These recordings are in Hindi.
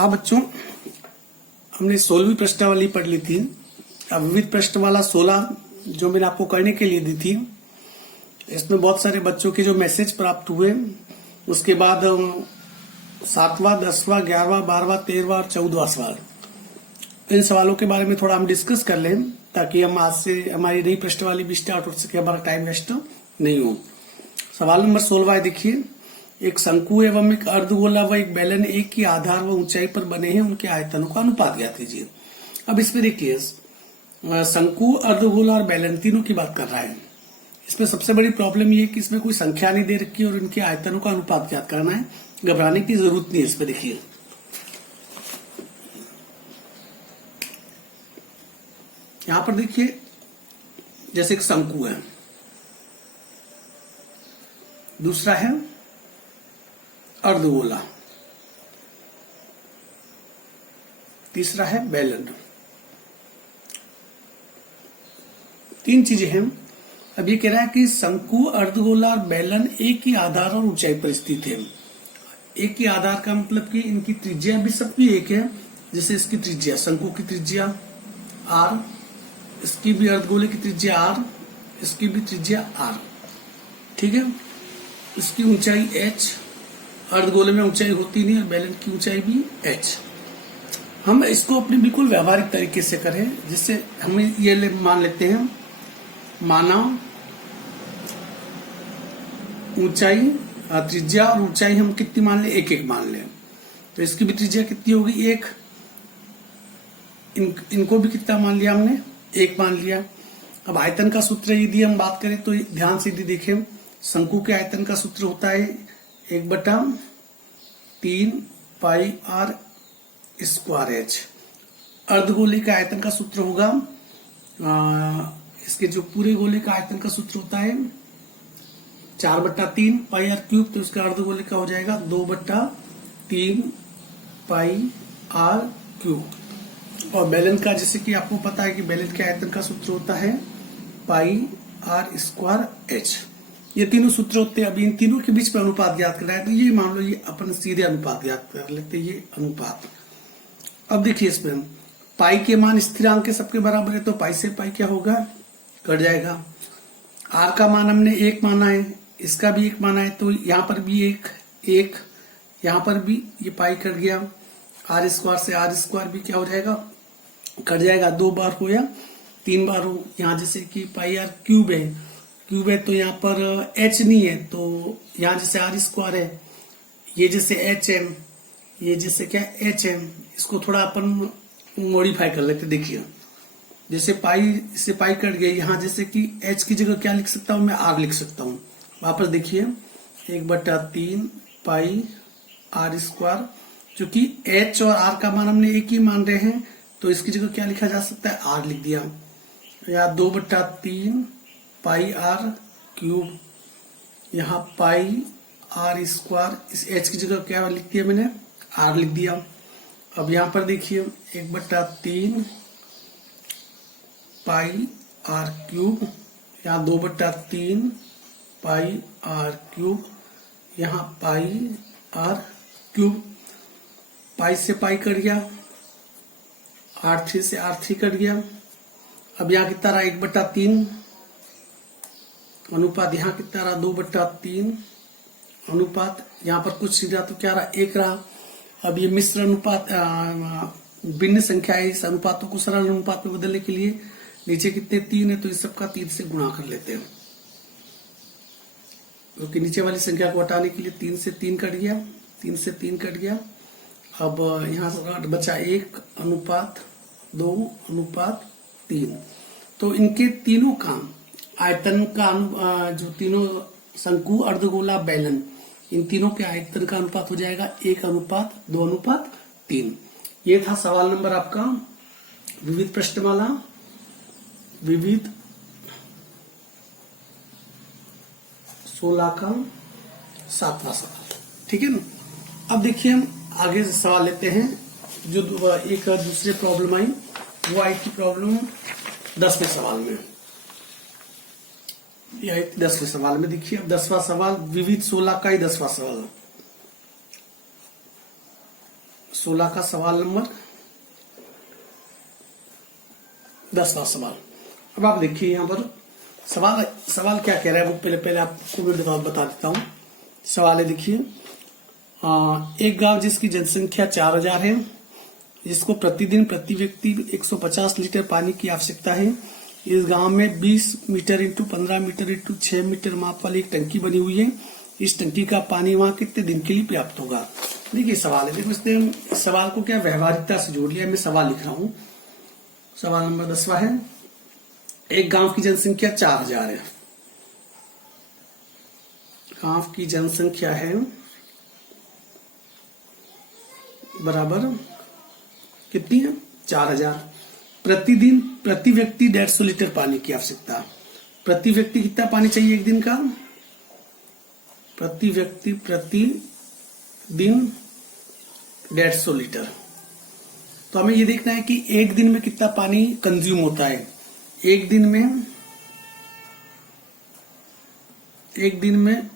हाँ बच्चों, हमने 16वीं प्रश्नावली पढ़ ली थी। अब विविध प्रश्न वाला 16 जो मैंने आपको करने के लिए दी थी, इसमें बहुत सारे बच्चों के जो मैसेज प्राप्त हुए। उसके बाद 7वां, 10वां, 11वां, 12वां, 13वां और 14वां सवाल, इन सवालों के बारे में थोड़ा हम डिस्कस कर लें, ताकि हम आज से हमारी नई प्रश्नावली भी स्टार्ट हो सके, हमारा टाइम वेस्ट नहीं हो। सवाल नंबर 16 है, देखिए। एक शंकु एवं एक अर्धगोला व एक बेलन एक ही आधार व ऊंचाई पर बने हैं, उनके आयतनों का अनुपात ज्ञात कीजिए। अब इसमें देखिए, शंकु, अर्धगोला और बेलन तीनों की बात कर रहा है। इसमें सबसे बड़ी प्रॉब्लम ये है कि इसमें कोई संख्या नहीं दे रखी और इनके आयतनों का अनुपात ज्ञात करना है। घबराने की जरूरत नहीं है। इस पे देखिए, यहां पर देखिए, जैसे एक शंकु है, दूसरा है अर्धगोला, तीसरा है बेलन। तीन चीजें हैं। अब ये कह रहा है कि शंकु, अर्धगोला और बेलन एक ही आधार और ऊंचाई पर स्थित है। एक ही आधार का मतलब कि इनकी त्रिज्या भी सबकी एक है। जैसे इसकी त्रिज्या, शंकु की त्रिज्या r, इसकी भी अर्धगोले की त्रिज्या r, इसकी भी त्रिज्या r, ठीक है। इसकी ऊंचाई h, अर्धगोले में ऊंचाई होती नहीं और बेलन की ऊंचाई भी h। हम इसको अपनी बिल्कुल व्यवहारिक तरीके से करें, जिससे हमें ये मान लेते हैं, माना ऊंचाई, त्रिज्या और ऊंचाई हम कितनी मान ले, एक एक मान लें। तो इसकी भी त्रिज्या कितनी होगी, एक। इनको भी कितना मान लिया हमने, एक मान लिया। अब आयतन का सूत्र यदि हम बात करें तो ध्यान से यदि देखें, शंकु के आयतन का सूत्र होता है 1/3 पाई r स्क्वायर h। अर्धगोले का आयतन का सूत्र होगा, इसके जो पूरे गोले का आयतन का सूत्र होता है 4/3 पाई r क्यूब। तो इसका अर्धगोले का हो जाएगा 2/3 पाई r क्यूब। और बेलन का, जैसे कि आपको पता है कि बेलन के आयतन का सूत्र होता है पाई r स्क्वायर h। ये तीनों सूत्र होते हैं। अभी इन तीनों के बीच में अनुपात ज्ञात करना है, तो ये मान लो ये अपन सीधे अनुपात ज्ञात कर लेते हैं, ये अनुपात। अब देखिए, इसमें पाई के मान स्थिरांक के सबके बराबर है, तो पाई से पाई क्या होगा, कट जाएगा। आर का मान हमने एक माना है, इसका भी एक माना है, तो यहां पर भी एक, यहां पर भी ये पाई कट गया। आर स्क्वायर से आर स्क्वायर भी क्या हो जाएगा, कट जाएगा। 2 बार हो या 3 बार हो। यहाँ जैसे कि पाई आर क्यूब है तो यहाँ पर h नहीं है, तो यहाँ जैसे आर स्क्वायर है, ये जैसे h है, ये जैसे क्या h है। इसको थोड़ा अपन मॉडिफाई कर लेते। देखिए, जैसे पाई से पाई कट गया, यहाँ जैसे कि h की जगह क्या लिख सकता हूं मैं, r लिख सकता हूं। वापस देखिए, 1/3 पाई r स्क्वायर, क्योंकि h और r का मान हमने एक ही मान रहे हैं, तो इसकी जगह क्या लिखा जा सकता है, r लिख दिया। या 2/3 पाई r क्यूब, यहाँ पाई r स्क्वायर, इस h की जगह क्या लिख दिया मैंने, r लिख दिया। अब यहाँ पर देखिए, 1/3 पाई r क्यूब, यहाँ 2/3 पाई r क्यूब, यहाँ पाई r क्यूब। पाई से पाई कट गया, r3 से r3 कट गया। अब यहाँ कितना रहा, 1/3 अनुपात, यहाँ कितना रहा, 2/3 अनुपात। यहाँ पर कुछ सीधा तो क्या रहा, 1 रहा। अब ये मिश्र अनुपात, भिन्न संख्या है, इस अनुपातों को सरल अनुपात में बदलने के लिए नीचे कितने 3 है, तो इस सबका 3 से गुणा कर लेते हैं, क्योंकि नीचे वाली संख्या को हटाने के लिए 3 से 3 कट गया, 3 से 3 कट गया। अब यहाँ से बचा 1 अनुपात 2 अनुपात 3। तो इनके तीनों का आयतन का जो तीनों शंकु, अर्धगोला, बेलन, इन तीनों के आयतन का अनुपात हो जाएगा 1 अनुपात 2 अनुपात 3। ये था सवाल नंबर आपका विविध प्रश्नमाला, विविध 16 का 7वां सवाल, ठीक है ना। अब देखिए, हम आगे से सवाल लेते हैं। जो एक दूसरे प्रॉब्लम आई, वो आई थी प्रॉब्लम 10वें सवाल में। यह 10वें सवाल में देखिए, अब 10वां सवाल विविध 16 का ही 10वां सवाल। 16 का सवाल नंबर 10वां सवाल। अब आप देखिए यहाँ पर सवाल क्या कह रहा है वो पहले आपको मैं बता देता हूँ। सवाल है, देखिए, एक गांव जिसकी जनसंख्या 4000 है, जिसको प्रतिदिन प्रति व्यक्ति 150 लीटर पानी की आवश्यकता है। इस गांव में 20 metre into 15 metre into 6 metre माप वाली एक टंकी बनी हुई है। इस टंकी का पानी वहां कितने दिन के लिए पर्याप्त होगा? देखिए सवाल है, देखो इसने सवाल को क्या व्यवहारिकता से जोड़ लिया। मैं सवाल लिख रहा हूं। सवाल नंबर 10वां है, एक गांव की जनसंख्या 4000 है। गांव की जनसंख्या है बराबर कितनी है? 4000। प्रतिदिन प्रति व्यक्ति 150 लीटर पानी की आवश्यकता। प्रति व्यक्ति कितना पानी चाहिए एक दिन का? प्रति व्यक्ति प्रति दिन 150 लीटर। तो हमें ये देखना है कि एक दिन में कितना पानी कंज्यूम होता है। एक दिन में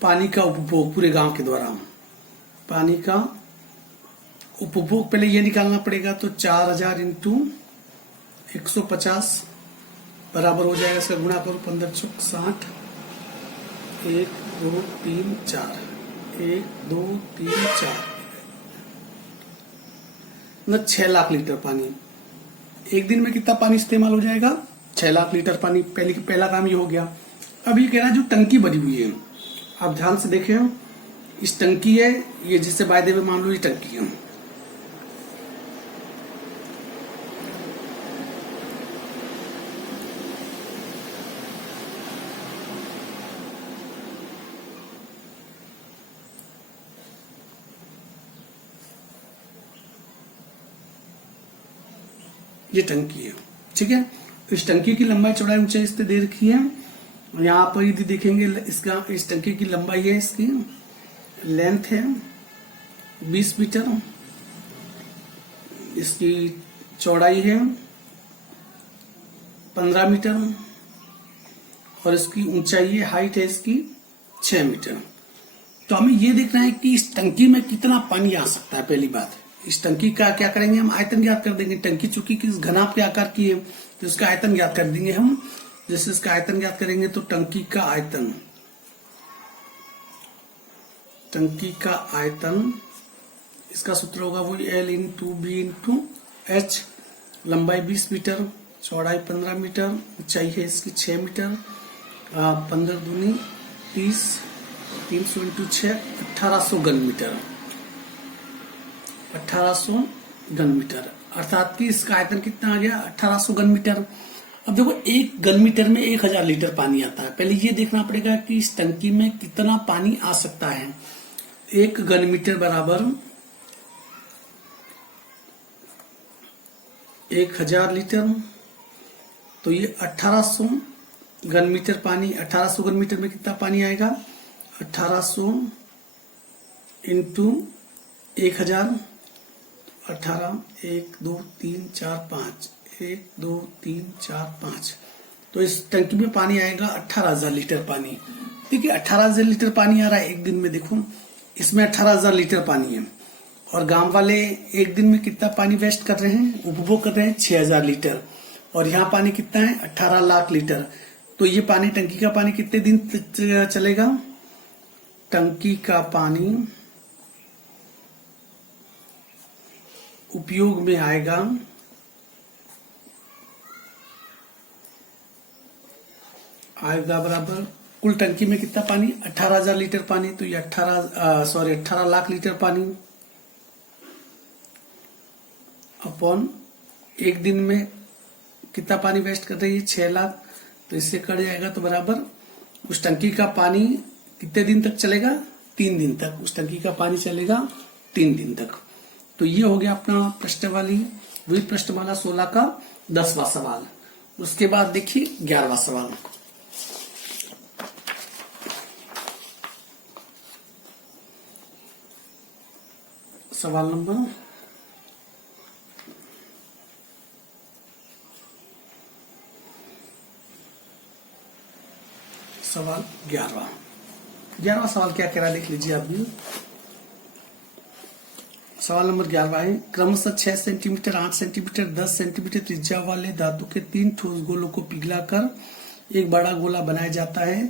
पानी का उपभोग पूरे गांव के द्वारा, पानी का उपभोग पहले ये निकालना पड़ेगा। तो 4000 इंटू 150 बराबर हो जाएगा, इसका गुणा करो 15 चौक 60। 1 2 3 4 1 2 3 4 मतलब 6 लाख लीटर पानी एक दिन में कितना पानी इस्तेमाल हो जाएगा? 6 लाख लीटर पानी। पहला काम ये हो गया। अब ये कह रहा है जो टंकी बनी हुई है, आप ध्यान से देखें, इस टंकी है ये, जिससे बाय द वे मान लो ये टंकी है। ये टंकी है, ठीक है। इस टंकी की लंबाई चौड़ाई ऊंचाई इस पे दे रखी है। यहाँ पर यदि देखेंगे इस टंकी की लंबाई है, इसकी लेंथ है 20 मीटर, इसकी चौड़ाई है 15 मीटर और इसकी ऊंचाई है, हाइट है इसकी 6 मीटर। तो हमें ये देखना है कि इस टंकी में कितना पानी आ सकता है। पहली बात, इस टंकी का क्या करेंगे हम? आयतन ज्ञात कर देंगे। टंकी चूंकि किस घनाभ के आकार की है तो इसका आयतन ज्ञात कर देंगे हम। जैसे इसका आयतन ज्ञात करेंगे तो टंकी का आयतन इसका सूत्र होगा वो L into B into H. लंबाई 20 मीटर, चौड़ाई 15 मीटर, ऊंचाई है इसकी 6 मीटर। 15 दूनी 30, 300 इंटू 6 1800 घन मीटर। 1800 घन मीटर अर्थात कि इसका आयतन कितना आ गया? 1800 घन मीटर। अब देखो एक घन मीटर में 1000 लीटर पानी आता है। पहले ये देखना पड़ेगा कि इस टंकी में कितना पानी आ सकता है। एक घन मीटर बराबर 1000 लीटर, तो ये 1800 घन मीटर पानी। 1800 घन मीटर में कितना पानी आएगा? 1800 इंटू 1000, 18 1 2 3 4 5 1 2 3 4 5। तो इस टंकी में पानी आएगा 18000 लीटर पानी। ठीक है, 18000 लीटर पानी आ रहा है एक दिन में। देखो इसमें 18000 लीटर पानी है और गांव वाले एक दिन में कितना पानी वेस्ट कर रहे हैं, उपभोग कर रहे हैं? 6000 लीटर। और यहाँ पानी कितना है? 18 लाख लीटर। तो ये पानी, टंकी का पानी कितने दिन चलेगा? टंकी का पानी उपयोग में आएगा बराबर कुल टंकी में कितना पानी? 18000 लीटर पानी। तो ये 18 लाख लीटर पानी अपॉन एक दिन में कितना पानी वेस्ट कर रही है? 6 लाख। तो इससे कट जाएगा तो बराबर उस टंकी का पानी कितने दिन तक चलेगा? 3 दिन तक। उस टंकी का पानी चलेगा 3 दिन तक। तो ये हो गया अपना प्रश्नावली, विविध प्रश्नमाला 16 का 10वां सवाल। उसके बाद देखिए 11वां सवाल। सवाल नंबर 11वां सवाल क्या कह रहा है, देख लीजिए आप भी। सवाल नंबर 11 है, क्रमशः 6 सेंटीमीटर, 8 सेंटीमीटर, 10 सेंटीमीटर त्रिज्या वाले धातु के 3 ठोस गोलों को पिघलाकर एक बड़ा गोला बनाया जाता है,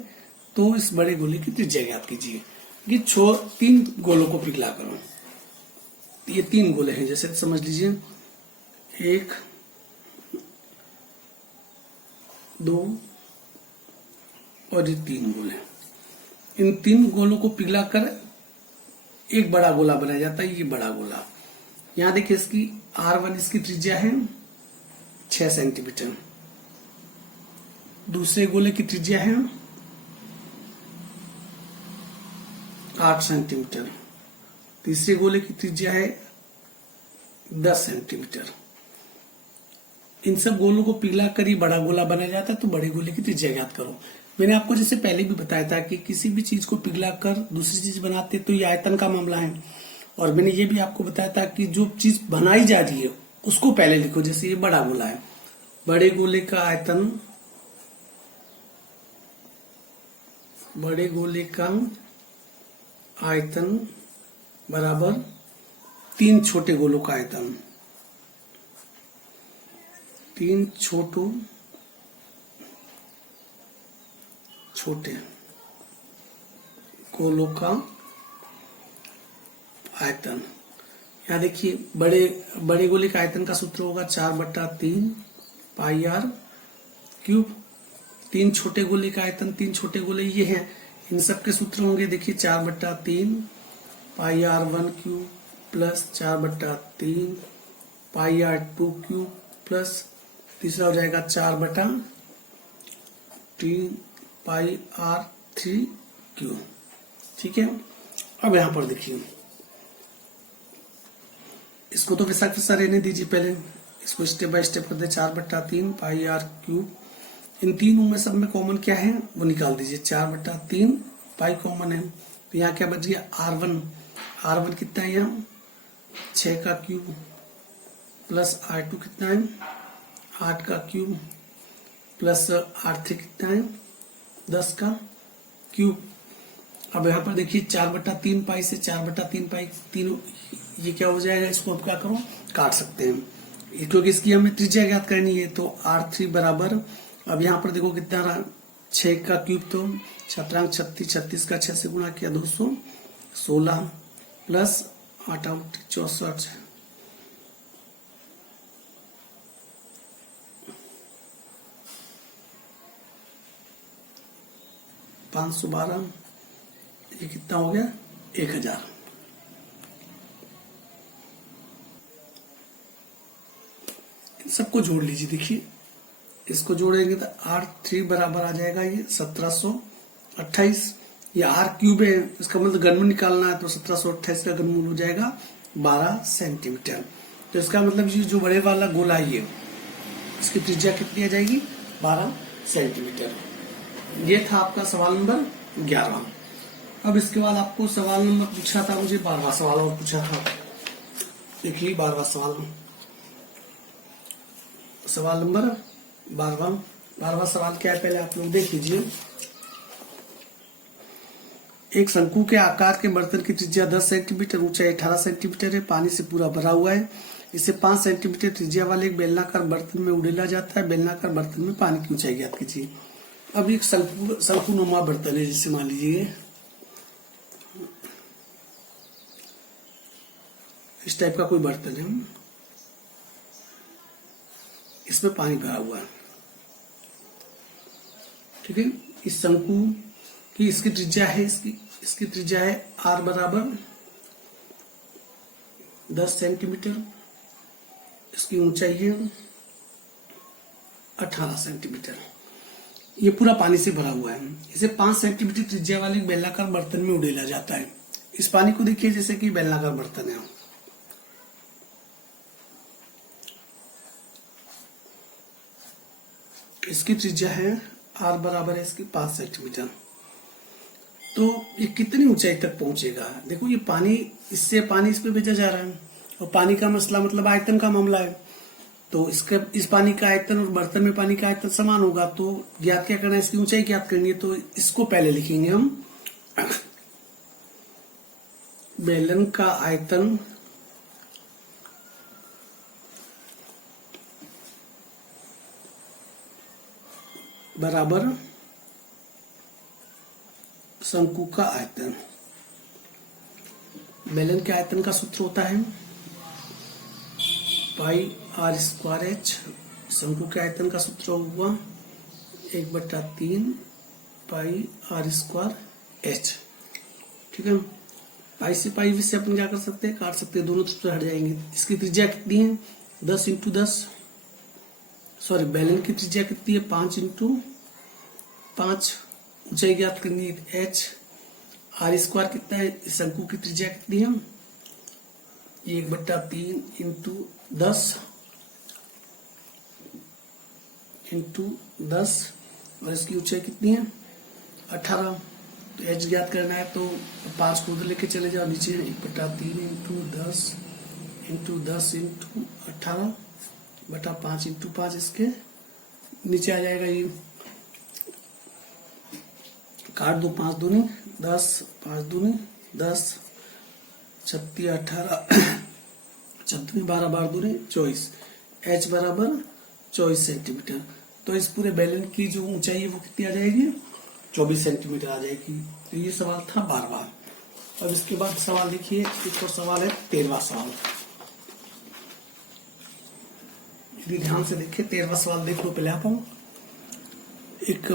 तो इस बड़े गोले की त्रिज्या ज्ञात कीजिए। ये 3 गोलों को पिघलाकर, ये 3 गोले हैं, जैसे समझ लीजिए 1, 2 और ये 3 गोले। इन 3 गोलों को पिघलाकर एक बड़ा गोला बनाया जाता है, ये बड़ा गोला। यहां देखिए इसकी R1 इसकी त्रिज्या है 6 सेंटीमीटर, दूसरे गोले की त्रिज्या है 8 सेंटीमीटर, तीसरे गोले की त्रिज्या है 10 सेंटीमीटर। इन सब गोलों को पिघला कर ही बड़ा गोला बनाया जाता है, तो बड़े गोले की त्रिज्या ज्ञात करो। मैंने आपको जैसे पहले भी बताया था कि किसी भी चीज को पिघलाकर दूसरी चीज बनाते तो ये आयतन का मामला है, और मैंने ये भी आपको बताया था कि जो चीज बनाई जा रही है उसको पहले लिखो। जैसे ये बड़ा गोला है, बड़े गोले का आयतन, बड़े गोले का आयतन बराबर 3 छोटे गोलों का आयतन, 3 छोटे गोलों का आयतन। यहां देखिए बड़े गोले का आयतन का सूत्र होगा 4/3 पाई आर क्यूब। 3 छोटे गोले का आयतन, 3 छोटे गोले ये हैं, इन सब के सूत्र होंगे देखिए 4/3 पाई R1 क्यूब प्लस 4/3 पाई R2 क्यूब प्लस तीसरा हो जाएगा 4/3 पाई R3 क्यूब। ठीक है, अब यहां पर देखिए, इसको तो वैसा वैसा रहने दीजिए, पहले इसको स्टेप बाय स्टेप करते 4/3 पाई R क्यूब। इन तीनों में सब में कॉमन क्या है वो निकाल दीजिए, 4/3 पाई कॉमन है, तो यहाँ क्या बच गया R1 कितना है यहाँ 6 का क्यूब प्लस R2 कितना है 8 का क्यूब प्लस R3 कितना है 10 का क्यूब। अब यहाँ पर देखिए 4/3 पाई से 4/3 पाई तीनों ये क्या हो जाएगा, इसको आप क्या करो काट सकते हैं, क्योंकि इसकी हमें त्रिज्या ज्ञात करनी है। तो R3 बराबर, अब यहाँ पर देखो कितना रहा 6 का क्यूब, तो 7 36 का 6 से गुणा किया 216 प्लस 8 64 512, ये कितना हो गया 1000। इन सबको जोड़ लीजिए, देखिए इसको जोड़ेंगे तो R3 बराबर आ जाएगा ये 1728। ये R क्यूब है, इसका मतलब घनमूल निकालना है, तो 1728 का घनमूल हो जाएगा 12 सेंटीमीटर। तो इसका मतलब ये जो बड़े वाला गोला है ये, इसकी त्रिज्या कितनी आ जाएगी 12 सेंटीमीटर। ये था आपका सवाल नंबर 11। अब इसके बाद आपको सवाल नंबर पूछा था मुझे 12वां सवाल और पूछा था। देखिए 12वां सवाल नंबर 12वां सवाल क्या है पहले आप लोग देख लीजिए। एक शंकु के आकार के बर्तन की त्रिज्या 10 सेंटीमीटर, ऊंचाई 18 सेंटीमीटर है, पानी से पूरा भरा हुआ है। इसे 5 सेंटीमीटर त्रिज्या वाले एक बेलनाकार बर्तन में उड़ेला जाता है। बेलनाकार बर्तन में पानी की ऊंचाई ज्ञात कीजिए। अब एक शंकुनुमा बर्तन है, जैसे मान लीजिए इस टाइप का कोई बर्तन है, इसमें पानी भरा हुआ है। ठीक है, इस शंकु की इसकी त्रिज्या है, इसकी त्रिज्या है R बराबर 10 सेंटीमीटर, इसकी ऊंचाई है 18 सेंटीमीटर। ये पूरा पानी से भरा हुआ है। इसे 5 सेंटीमीटर त्रिज्या वाले बेलनाकार बर्तन में उड़ेला जाता है। इस पानी को देखिए जैसे कि बेलनाकार बर्तन है, इसकी त्रिज्या है R बराबर है इसकी 5 सेंटीमीटर। तो ये कितनी ऊंचाई तक पहुंचेगा? देखो ये पानी, इससे पानी इस पे भेजा जा रहा है, और पानी का मसला मतलब आयतन का मामला है। तो इस पानी का आयतन और बर्तन में पानी का आयतन समान होगा। तो ज्ञात क्या करना है, इसकी ऊंचाई ज्ञात करनी है। तो इसको पहले लिखेंगे हम, बेलन का आयतन बराबर शंकु का आयतन। बेलन के आयतन का सूत्र होता है पाई आर स्क्वायर एच। शंकु के आयतन का सूत्र हुआ 1/3 पाई आर स्क्वायर एच। ठीक है, पाई से पाई से अपन क्या कर सकते हैं, काट सकते हैं, दोनों तरफ से हट जाएंगे। इसकी त्रिज्या कितनी है 10 × 10, सॉरी बेलन की त्रिज्या कितनी है 5 × 5। ऊंचाई ज्ञात करनी है एच। आर स्क्वायर कितना है, शंकु की त्रिज्या कितनी है 1/3 × 10 × 10 और इसकी ऊंचाई कितनी है 18। तो एच ज्ञात करना है तो 5 को उधर लेके चले जाओ नीचे, 1/3 × 10 × 10 × 18/5 × 5 इसके नीचे आ जाएगा। ये काट दो, 5 दूनी 10, 5 दूनी 10, 36 18 14 12 12 दूनी 24। एच बराबर 24 सेंटीमीटर। तो इस पूरे बेलन की जो ऊंचाई है वो कितनी आ जाएगी 24 सेंटीमीटर आ जाएगी। तो ये सवाल था 12वां। अब इसके बाद सवाल देखिए, एक और सवाल है 13वां सवाल। यदि ध्यान से देखिए 13वां सवाल देख लो पहले आप। एक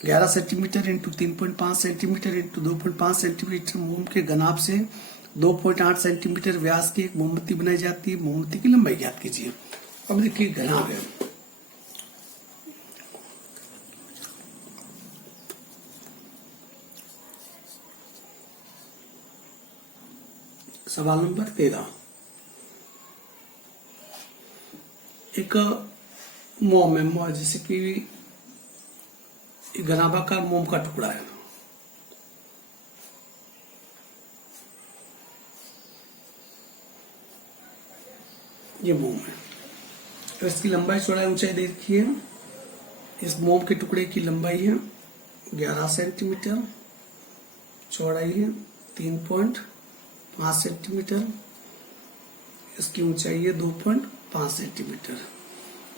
11 centimetre into 3.5 centimetre into 2.5 centimetre मोम के घनाभ से 2.8 सेंटीमीटर व्यास की एक मोमबत्ती बनाई जाती है। मोमबत्ती की लंबाई ज्ञात कीजिए। अब देखिए घनाभ है, सवाल नंबर 13। एक मोम है, जैसे कि घनाभाकार मोम का टुकड़ा है। ये मोम है, तो इसकी लंबाई चौड़ाई ऊंचाई देखिए। इस मोम के टुकड़े की लंबाई है 11 सेंटीमीटर, चौड़ाई है 3.5 सेंटीमीटर, इसकी ऊंचाई है 2.5 सेंटीमीटर।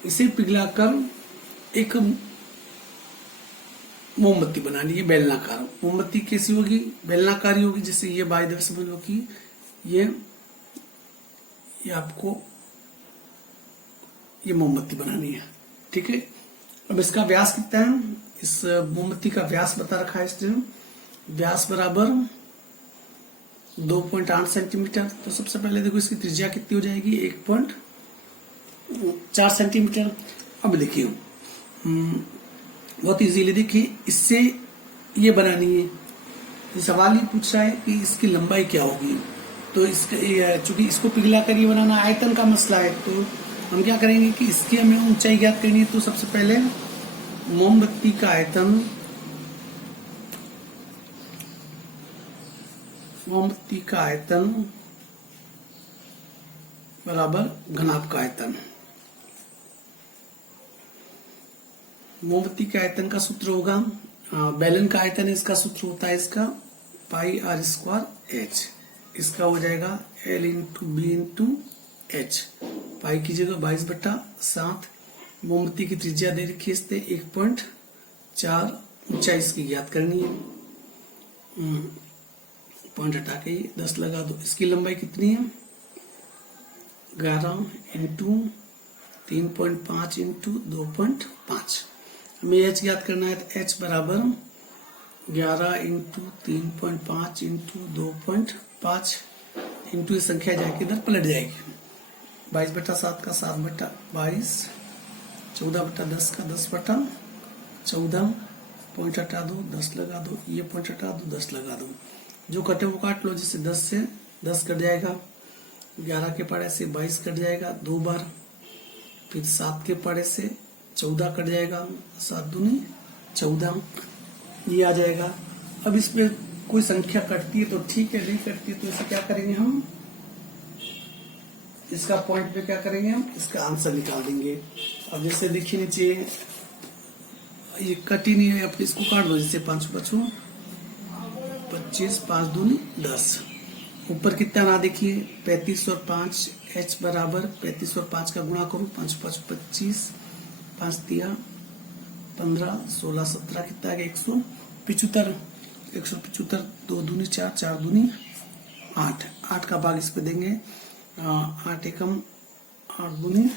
इसे पिघलाकर एक मोमबत्ती बनानी है बेलनाकार। मोमबत्ती कैसी होगी, बेलनाकारी होगी। जैसे ये बाय इधर समझ लो कि ये आपको ये मोमबत्ती बनानी है। ठीक है, अब इसका व्यास कितना है, इस मोमबत्ती का व्यास बता रखा है इसने, व्यास बराबर 2.8 सेंटीमीटर। तो सबसे पहले देखो इसकी त्रिज्या कितनी हो जाएगी 1.4 सेंटीमीटर। अब देखिए बहुत इजीली देखिए, इससे ये बनानी है। ये सवाल ही पूछ रहा है कि इसकी लंबाई क्या होगी। तो चूंकि इसको पिघला कर ये बनाना आयतन का मसला है, तो हम क्या करेंगे कि इसकी हमें ऊंचाई ज्ञात करनी है। तो सबसे पहले मोमबत्ती का आयतन, मोमबत्ती का आयतन बराबर घनाभ का आयतन। मोमबत्ती के आयतन का सूत्र होगा, बेलन का आयतन इसका सूत्र होता है इसका पाई आर स्क्वायर एच। इसका हो जाएगा L × B × H। पाई की जगह 22/7। मोमबत्ती की त्रिज्या दे रखी है इससे 1.4। ऊंचाई इसकी ज्ञात करनी है, पॉइंट हटा के 10 लगा दो। इसकी लंबाई कितनी है 11 × 3.5 × 2.5। हमें एच ज्ञात करना है, तो एच बराबर 11 × 3.5 × 2.5 इंटू ये संख्या जाके इधर पलट जाएगी। 22/7 का 7/22, 14/10 का 10/14। पॉइंट हटा दो, 10 लगा दो, ये पॉइंट हटा दो, 10 लगा दो। जो कटे वो काट लो। जैसे 10 से 10 कट जाएगा, 11 के पाड़े से 22 कट जाएगा 2 बार, फिर 7 के पाड़े से 14 कट जाएगा, 7 दूनी 14, ये आ जाएगा। अब इसमें कोई संख्या कटती है तो ठीक है, नहीं कटती है तो इसे क्या करेंगे हम, इसका पॉइंट पे क्या करेंगे हम, इसका आंसर निकाल देंगे। अब जैसे देखिए नीचे ये कटी नहीं है, अब इसको काट दो। जैसे 5 5 25, 5 दूनी 10। ऊपर कितना ना देखिए 35 और 5, h बराबर 35 और 5 का गुणा करो, 5 5 25, 5 3 15, 16, 17 कितना आ गया 175। 175 2 दूनी 4, 4 दूनी 8। 8 का भाग इस पे देंगे 8 एकम 8 दूनी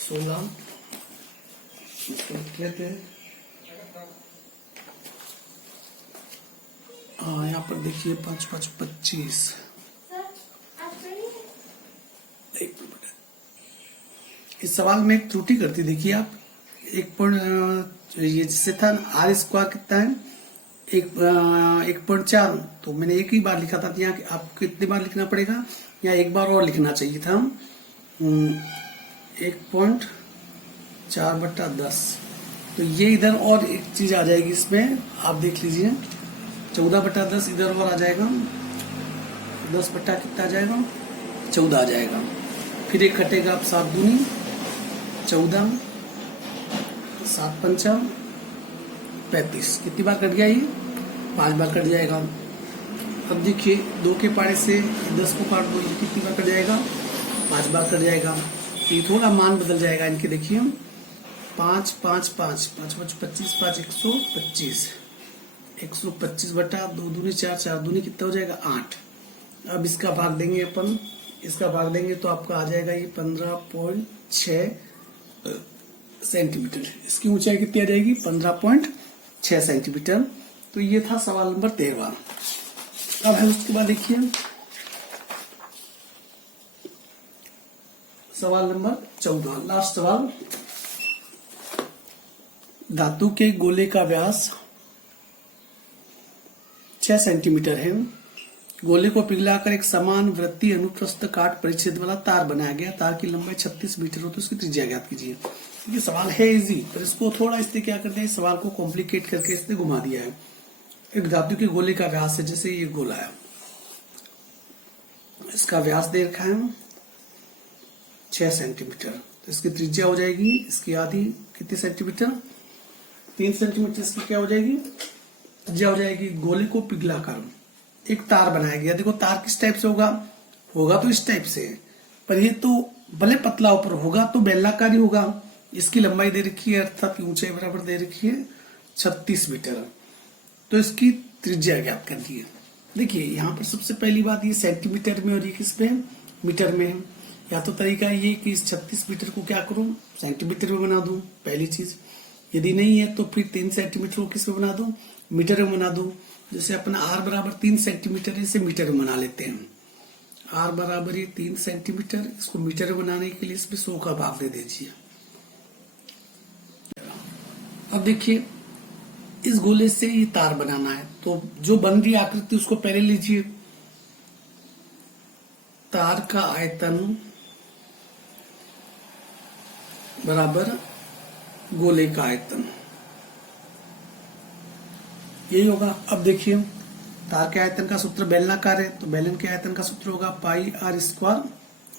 16 लेते हैं। यहाँ पर देखिए 5 5 25। इस सवाल में एक त्रुटि करती देखिए आप। ये जिससे था आर स्क्वायर कितना है 1.4, तो मैंने एक ही बार लिखा था। यहाँ आपको कितनी बार लिखना पड़ेगा, या एक बार और लिखना चाहिए था 1.4/10। तो ये इधर और एक चीज आ जाएगी इसमें, आप देख लीजिए 14/10 इधर और आ जाएगा। 10 बट्टा कितना आ जाएगा 14 आ जाएगा। फिर एक कटेगा आप 7 दूनी 14, 7 पंचा 35। कितनी बार कट गया ये 5 बार कट जाएगा। अब देखिए 2 के पारे से 10 को काट दो, ये कितनी बार कट जाएगा 5 बार कट जाएगा। ये थोड़ा मान बदल जाएगा इनके, देखिए 5 5 5 5 5 25 5 125। 125 बटा 2 दूनी 4, 4 दूनी कितना हो जाएगा 8। अब इसका भाग देंगे अपन, इसका भाग देंगे तो आपका आ जाएगा ये 15.6 सेंटीमीटर। इसकी ऊंचाई कितनी आ जाएगी 15.6 सेंटीमीटर। तो ये था सवाल नंबर 13। अब है उसके बाद देखिए सवाल नंबर 14, लास्ट सवाल। धातु के गोले का व्यास 6 सेंटीमीटर है। गोले को पिघलाकर एक समान वृत्तीय अनुप्रस्थ काट परिच्छेद वाला तार बनाया गया। तार की लंबाई 36 मीटर हो तो उसकी त्रिज्या ज्ञात कीजिए। ये सवाल है इजी, पर इसको थोड़ा इसने क्या करते हैं, सवाल को कॉम्प्लिकेट करके इसने घुमा दिया है। एक धातु के गोले का व्यास है, जैसे ये गोला है, इसका व्यास दे रखा है 6 सेंटीमीटर, तो इसकी त्रिज्या हो जाएगी इसकी आधी कितने सेंटीमीटर 3 सेंटीमीटर। इसकी क्या हो जाएगी त्रिज्या हो जाएगी। गोले को पिघलाकर एक तार बनाया गया। देखो तार किस टाइप से होगा तो इस टाइप से, पर ये तो भले पतला ऊपर होगा तो बेलनाकार ही होगा। इसकी लंबाई दे रखी है अर्थात ऊंचाई बराबर दे रखी है 36 मीटर। तो इसकी त्रिज्या ज्ञात कर दी है। देखिए यहाँ पर सबसे पहली बात ये सेंटीमीटर में और ये किस पे मीटर में है। या तो तरीका ये कि इस 36 मीटर को क्या करूं सेंटीमीटर में बना दूं, पहली चीज। यदि नहीं है तो फिर 3 सेंटीमीटर को किस में बना दूं मीटर में बना दूं। जैसे अपना आर बराबर 3 सेंटीमीटर इसे मीटर में बना लेते हैं। आर बराबर ये 3 सेंटीमीटर, इसको मीटर में बनाने के लिए इसमें 100 का भाग दे दीजिए। अब देखिए इस गोले से ये तार बनाना है, तो जो बन रही आकृति उसको पहले लीजिए। तार का आयतन बराबर गोले का आयतन, यही होगा। अब देखिए तार के आयतन का सूत्र बेलनाकार है, तो बेलन के आयतन का सूत्र होगा पाई आर स्क्वायर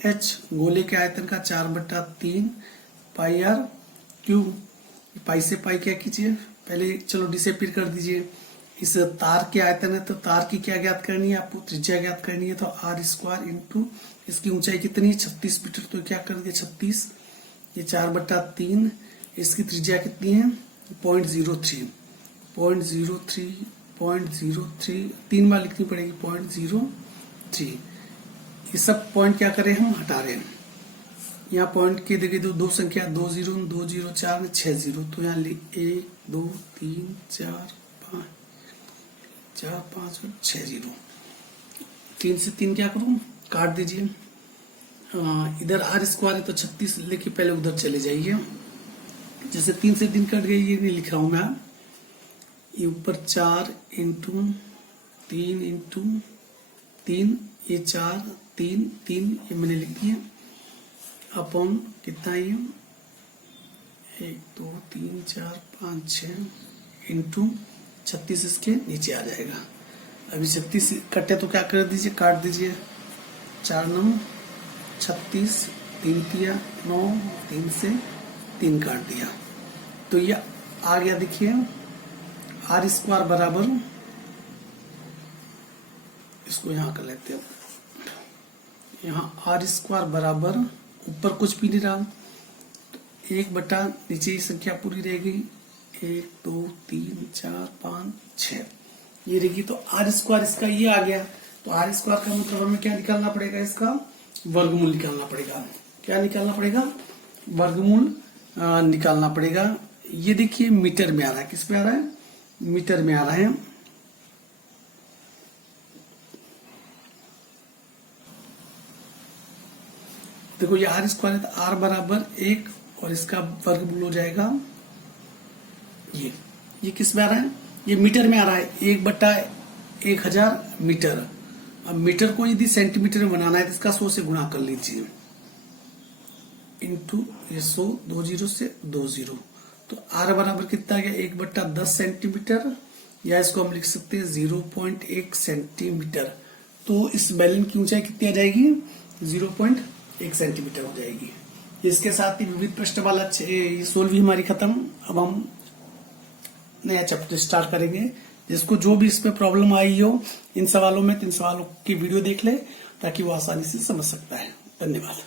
एच। गोले के आयतन का 4/3 पाई आर क्यूब। पाई से पाई क्या कीजिए पहले, चलो डिसअपीयर कर दीजिए। इस तार के आयतन है तो तार की क्या ज्ञात करनी है आपको त्रिज्या ज्ञात करनी है। तो आर स्क्वायर इंटू इसकी ऊंचाई कितनी 36 मीटर, तो क्या कर दिया 36, ये 4/3। इसकी त्रिज्या कितनी है 0.03 3 बार लिखनी पड़ेगी 0.03। ये सब पॉइंट क्या करें हम हटा रहे हैं। यहाँ पॉइंट के देखिए दो संख्या 2 0 2 0 4 6 0, तो यहाँ 1 2 3 4 5 और 6 0। 3 से 3 क्या करूं काट दीजिए। इधर आर स्क्वायर है तो 36 लेके पहले उधर चले जाइए। जैसे 3 से 3 कट गई, ये नहीं लिख रहा हूं मैं, ये ऊपर 4 इंटू 3 इंटू 3, ये 4 3 3 ये मैंने लिख दिया अपॉन कितना ये 1 2 3 4 5 6 इंटू 36 इसके नीचे आ जाएगा। अभी 36 कटे तो क्या कर दीजिए काट दीजिए। 4 9 36 3 तिया 9, 3 से 3 काट दिया, तो ये आ गया। देखिए आर स्क्वायर बराबर, इसको यहां कर लेते हैं, यहाँ आर स्क्वायर बराबर ऊपर कुछ भी नहीं रहा, तो 1 बटा नीचे ही संख्या पूरी रहेगी 1 2 3 4 5 6 ये रहेगी। तो आर स्क्वायर इसका ये आ गया। तो आर स्क्वायर का मतलब हमें क्या निकालना पड़ेगा, इसका वर्गमूल निकालना पड़ेगा। क्या निकालना पड़ेगा, वर्गमूल निकालना पड़ेगा। ये देखिए मीटर में आ रहा है, किस पे आ रहा है, मीटर में आ रहा है। देखो ये आर स्क्वायर है तो आर बराबर 1 और इसका वर्गमूल हो जाएगा ये किस में आ रहा है, ये मीटर में आ रहा है। 1 बटा 1000 मीटर। अब मीटर को यदि सेंटीमीटर में बनाना है तो इसका 100 से गुणा कर लीजिए, इंटू ये 100 2 जीरो से 2 जीरो। तो आर बराबर कितना आ गया, 1 बटा 10 सेंटीमीटर, या इसको हम लिख सकते हैं 0.1 सेंटीमीटर। तो इस बैलन की ऊंचाई कितनी आ जाएगी, 0.1 सेंटीमीटर हो जाएगी। इसके साथ ही विविध प्रश्न वाला ये सोल्व भी हमारी खत्म। अब हम नया चैप्टर स्टार्ट करेंगे। जिसको जो भी इसमें प्रॉब्लम आई हो इन सवालों में, 3 सवालों की वीडियो देख ले ताकि वो आसानी से समझ सकता है। धन्यवाद।